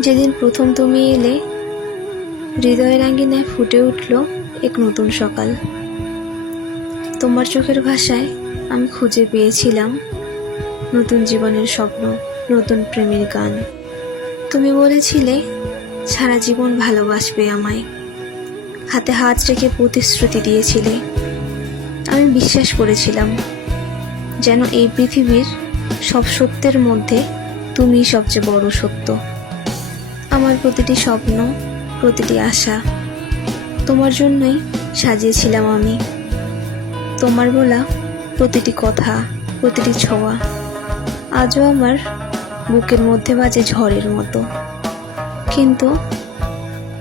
যেদিন প্রথম তুমি এলে, হৃদয়ের আঙ্গিনায় ফুটে উঠল এক নতুন সকাল। তোমার চোখের ভাষায় আমি খুঁজে পেয়েছিলাম নতুন জীবনের স্বপ্ন, নতুন প্রেমের গান। তুমি বলেছিলে, সারা জীবন ভালোবাসবে আমায়। হাতে হাত রেখে প্রতিশ্রুতি দিয়েছিলে। আমি বিশ্বাস করেছিলাম যেন এই পৃথিবীর সব সত্যের মধ্যে তুমিই সবচেয়ে বড় সত্য। আমার প্রতিটি স্বপ্ন, প্রতিটি আশা তোমার জন্যই সাজিয়েছিলাম আমি। তোমার বলা প্রতিটি কথা, প্রতিটি ছোঁয়া আজও আমার বুকের মধ্যে বাজে ঝড়ের মতো। কিন্তু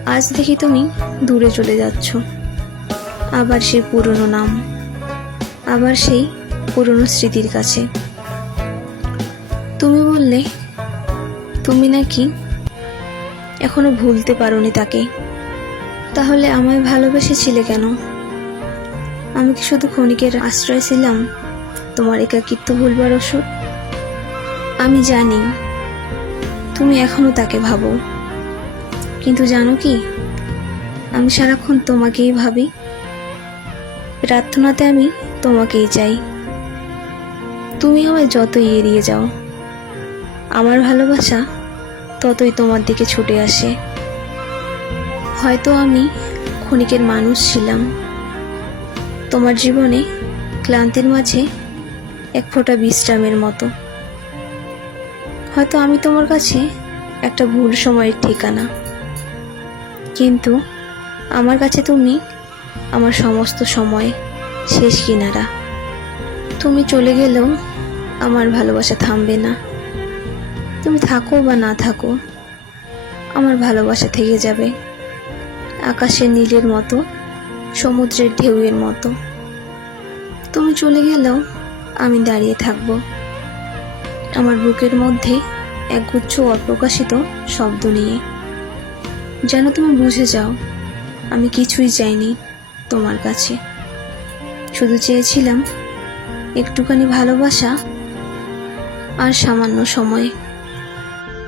আজ দেখি তুমি দূরে চলে যাচ্ছ। আবার সেই পুরনো নাম, আবার সেই পুরনো স্মৃতির কাছে। তুমি বললে, তুমি নাকি এখনও ভুলতে পারোনি তাকে। তাহলে আমায় ভালোবেসেছিলে কেন? আমি কি শুধু ক্ষণিকের আশ্রয় ছিলাম? তোমার একাকিত্ব ভুলবার ওষুধ আমি জানি, তুমি এখনও তাকে ভাবো। কিন্তু জানো কি? আমি সারাক্ষণ তোমাকেই ভাবি। প্রার্থনাতে আমি তোমাকেই চাই। তুমি আমায় যতই এড়িয়ে যাও। আমার ভালোবাসা ততই তোমার দিকে ছুটে আসে। হয়তো আমি ক্ষণিকের মানুষ ছিলাম। তোমার জীবনে ক্লান্তির মাঝে এক ফোঁটা বিশ্রামের মতো। হয়তো আমি তোমার কাছে একটা ভুল সময়ের ঠিকানা। কিন্তু আমার কাছে তুমি আমার সমস্ত সময় শেষ কিনারা। তুমি চলে গেলেও আমার ভালোবাসা থামবে না। তুমি থাকো বা না থাকো, আমার ভালোবাসা থেকে যাবে। আকাশের নীলের মতো, সমুদ্রের ঢেউয়ের মতো। তুমি চলে গেলেও আমি দাঁড়িয়ে থাকব। আমার বুকের মধ্যে একগুচ্ছ অপ্রকাশিত শব্দ নিয়ে। যেন তুমি বুঝে যাও, আমি কিছুই চাইনি তোমার কাছে। শুধু চেয়েছিলাম একটুখানি ভালোবাসা আর সামান্য সময়।